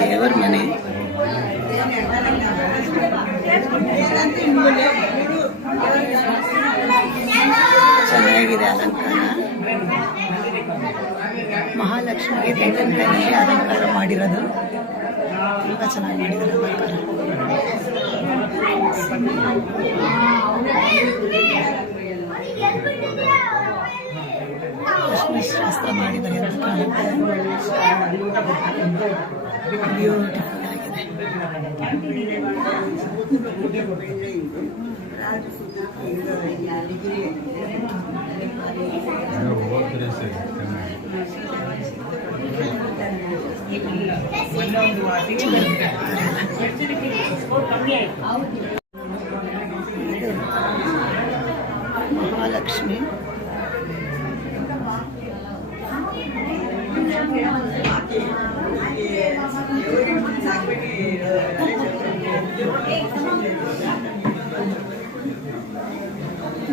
ದೇವರ ಮನೆ. ಚೆನ್ನಾಗಿದೆ ಅಲಂಕಾರ. ಮಹಾಲಕ್ಷ್ಮಿಗೆ ತೆಂಗಿನಕಾಯಿಯಲ್ಲಿ ಅಲಂಕಾರ ಮಾಡಿರೋದು ತುಂಬ ಚೆನ್ನಾಗಿ ಮಾಡಿದ್ದಾರೆ ಅಲಂಕಾರ. ಶಾಸ್ತ್ರ ಮಾಡಿದ್ದಾರೆ ಅಂತ ಕಾಣುತ್ತೆ. ಬ್ಯೂಟಿಫುಲ್ ಆಗಿದೆ. ಮಹಾಲಕ್ಷ್ಮಿ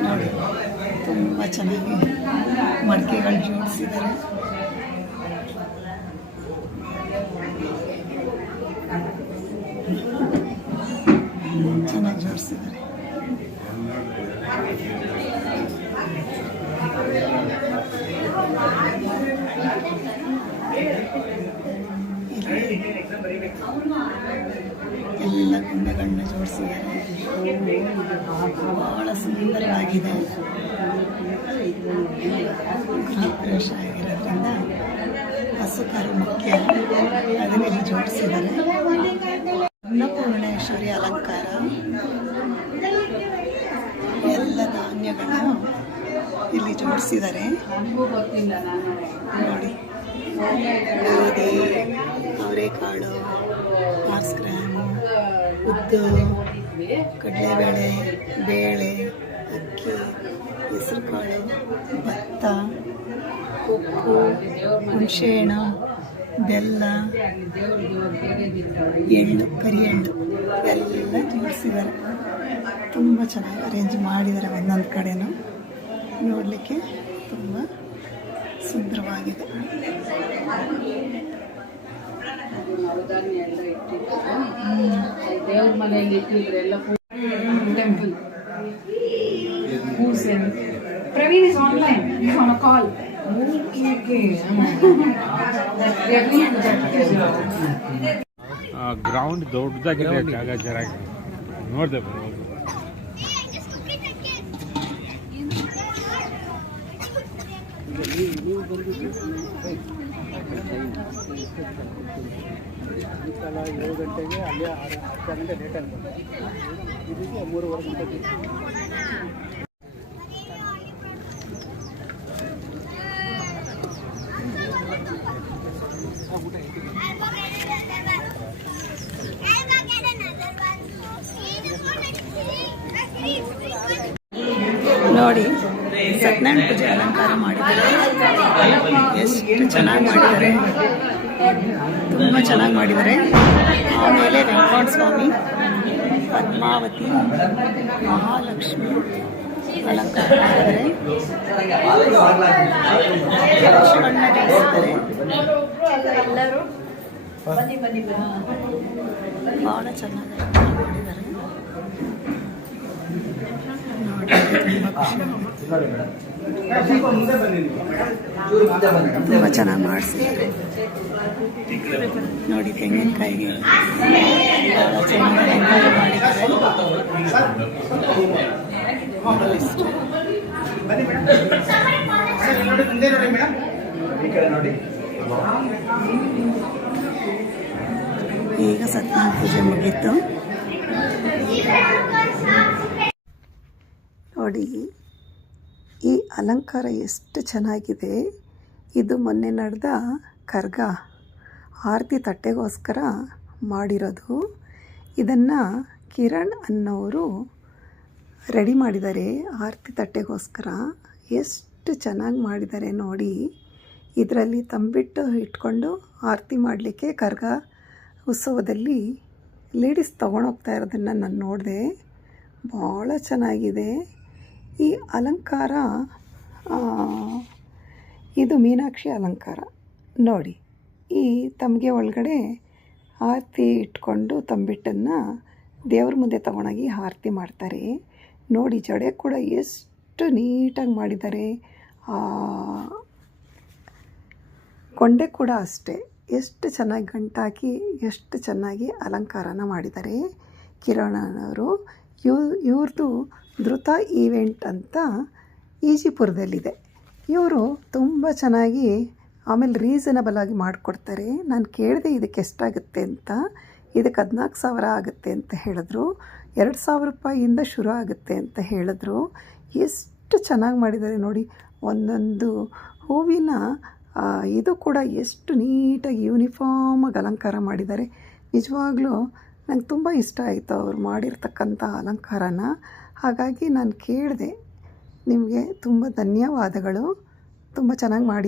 ನೋಡಿ ತುಂಬ ಚೆನ್ನಾಗಿ ಮಡಿಕೆಗಳು ಜೋಡಿಸಿದ್ದಾರೆ. ಚೆನ್ನಾಗಿ ಜೋಡಿಸಿದ್ದಾರೆ. ಎಲ್ಲ ಗೊಂಬೆಗಳನ್ನ ಜೋಡಿಸಿದ್ದಾರೆ. ಬಹಳ ಸುಂದರವಾಗಿದೆ. ಗೃಹಪ್ರವೇಶ ಆಗಿರೋದ್ರಿಂದ ಹಸು ಕರು ಮುಖ್ಯ, ಅದನ್ನೆಲ್ಲ ಜೋಡಿಸಿದ್ದಾರೆ. ಅನ್ನಪೂರ್ಣೇಶ್ವರಿ ಅಲಂಕಾರ. ಎಲ್ಲ ಧಾನ್ಯಗಳನ್ನು ಇಲ್ಲಿ ಜೋಡಿಸಿದ್ದಾರೆ ನೋಡಿ. ಗೋಧಿ, ಅವರೆಕಾಳು, ಕಾರ್ಸ್ಕ್ರಾಮು, ಉದ್ದು, ಕಡಲೆಬೇಳೆ, ಬೇಳೆ, ಅಕ್ಕಿ, ಹೆಸರುಕಾಳು, ಭತ್ತ, ಉಪ್ಪು, ಹುಣಸೆಹಣ್ಣು, ಬೆಲ್ಲ, ಎಳ್ಳು, ಕರಿ ಎಳ್ಳು ಎಲ್ಲ ಜೋಡಿಸಿದ್ದಾರೆ. ತುಂಬ ಚೆನ್ನಾಗಿ ಅರೇಂಜ್ ಮಾಡಿದ್ದಾರೆ. ಒಂದೊಂದು ಕಡೆನೂ ನೋಡಲಿಕ್ಕೆ ತುಂಬ ಸುಂದರವಾಗಿದೆ. ದೇವ್ರ ಮನೆಯಲ್ಲಿ ಇಟ್ಟಿದ್ರೆಲ್ಲ temple. Praveen is online. He's on a call. Ground ದೊಡ್ಡದಾಗಿದೆ. ಜಾಗ ಚೆನ್ನಾಗಿ ನೋಡಿದೆ. ಈ ಸಲ 7 ಗಂಟೆಗೆ ಅಲ್ಲಿ 6 ಗಂಟೆ ಲೇಟಾಗಿ ಬಂದೆ. ಇದಕ್ಕೆ 3:30 ಗಂಟೆಗೆ. ನೋಡಿ ಸತ್ಯನಾರಾಯಣ ಪೂಜೆ ಅಲಂಕಾರ ಮಾಡಿದ್ದಾರೆ. ಎಷ್ಟು ಚೆನ್ನಾಗಿ ಮಾಡಿದ್ದಾರೆ, ತುಂಬ ಚೆನ್ನಾಗಿ ಮಾಡಿದ್ದಾರೆ. ಆಮೇಲೆ ವೆಂಕಟೇಶ್ವರ ಸ್ವಾಮಿ, ಪದ್ಮಾವತಿ, ಮಹಾಲಕ್ಷ್ಮಿ ಅಲಂಕಾರ ಮಾಡಿದ್ದಾರೆ. ಬಣ್ಣ ಜೋಡಿಸಿದ್ದಾರೆ. ಭಾಳ ಚೆನ್ನಾಗಿ ಮಾಡಿದ್ದಾರೆ. ತುಂಬ ಚೆನ್ನಾಗಿ ಮಾಡಿಸಿದ್ದಾರೆ ನೋಡಿ. ತೆಂಗಿನಕಾಯಿಗೆ ಭಾಳ ಚೆನ್ನಾಗಿ ಅಲಂಕಾರ ಮಾಡಿದ್ದಾರೆ. ಈಗ ಸತ್ಯನಾರಾಯಣ ಪೂಜೆ ಮುಗೀತು ನೋಡಿ. ಈ ಅಲಂಕಾರ ಎಷ್ಟು ಚೆನ್ನಾಗಿದೆ. ಇದು ಮೊನ್ನೆ ನಡೆದ ಕರ್ಗ ಆರತಿ ತಟ್ಟೆಗೋಸ್ಕರ ಮಾಡಿರೋದು. ಇದನ್ನು ಕಿರಣ್ ಅನ್ನೋರು ರೆಡಿ ಮಾಡಿದ್ದಾರೆ ಆರತಿ ತಟ್ಟೆಗೋಸ್ಕರ. ಎಷ್ಟು ಚೆನ್ನಾಗಿ ಮಾಡಿದ್ದಾರೆ ನೋಡಿ. ಇದರಲ್ಲಿ ತಂಬಿಟ್ಟು ಇಟ್ಕೊಂಡು ಆರತಿ ಮಾಡಲಿಕ್ಕೆ ಕರ್ಗ ಉತ್ಸವದಲ್ಲಿ ಲೇಡೀಸ್ ತೊಗೊಂಡೋಗ್ತಾ ಇರೋದನ್ನು ನಾನು ನೋಡಿದೆ. ಭಾಳ ಚೆನ್ನಾಗಿದೆ. ಈ ಅಲಂಕಾರ ಇದು ಮೀನಾಕ್ಷಿ ಅಲಂಕಾರ ನೋಡಿ. ಈ ತಮಗೆ ಒಳಗಡೆ ಆರತಿ ಇಟ್ಕೊಂಡು ತಂಬಿಟ್ಟನ್ನು ದೇವ್ರ ಮುಂದೆ ತಗೊಂಡೋಗಿ ಆರತಿ ಮಾಡ್ತಾರೆ ನೋಡಿ. ಜಡೆ ಕೂಡ ಎಷ್ಟು ನೀಟಾಗಿ ಮಾಡಿದ್ದಾರೆ. ಕೊಂಡೆ ಕೂಡ ಅಷ್ಟೇ ಎಷ್ಟು ಚೆನ್ನಾಗಿ ಗಂಟಾಕಿ ಎಷ್ಟು ಚೆನ್ನಾಗಿ ಅಲಂಕಾರನ ಮಾಡಿದ್ದಾರೆ ಕಿರಣವರು. ಇವ್ರದ್ದು ಧೃತ ಈವೆಂಟ್ ಅಂತ ಈಜಿಪುರದಲ್ಲಿದೆ. ಇವರು ತುಂಬ ಚೆನ್ನಾಗಿ ಆಮೇಲೆ ರೀಸನಬಲ್ ಆಗಿ ಮಾಡಿಕೊಡ್ತಾರೆ. ನಾನು ಕೇಳಿದೆ ಇದಕ್ಕೆ ಎಷ್ಟಾಗುತ್ತೆ ಅಂತ. ಇದಕ್ಕೆ 14,000 ಆಗುತ್ತೆ ಅಂತ ಹೇಳಿದ್ರು. 2,000 ರೂಪಾಯಿಯಿಂದ ಶುರು ಆಗುತ್ತೆ ಅಂತ ಹೇಳಿದ್ರು. ಎಷ್ಟು ಚೆನ್ನಾಗಿ ಮಾಡಿದ್ದಾರೆ ನೋಡಿ. ಒಂದೊಂದು ಹೂವಿನ ಇದು ಕೂಡ ಎಷ್ಟು ನೀಟಾಗಿ ಯೂನಿಫಾರ್ಮಾಗಿ ಅಲಂಕಾರ ಮಾಡಿದ್ದಾರೆ. ನಿಜವಾಗ್ಲೂ ನಂಗೆ ತುಂಬ ಇಷ್ಟ ಆಯಿತು ಅವ್ರು ಮಾಡಿರ್ತಕ್ಕಂಥ ಅಲಂಕಾರನ. ಹಾಗಾಗಿ ನಾನು ಕೇಳಿದೆ. ನಿಮಗೆ ತುಂಬ ಧನ್ಯವಾದಗಳು, ತುಂಬ ಚೆನ್ನಾಗಿ ಮಾಡಿದ್ದಾರೆ.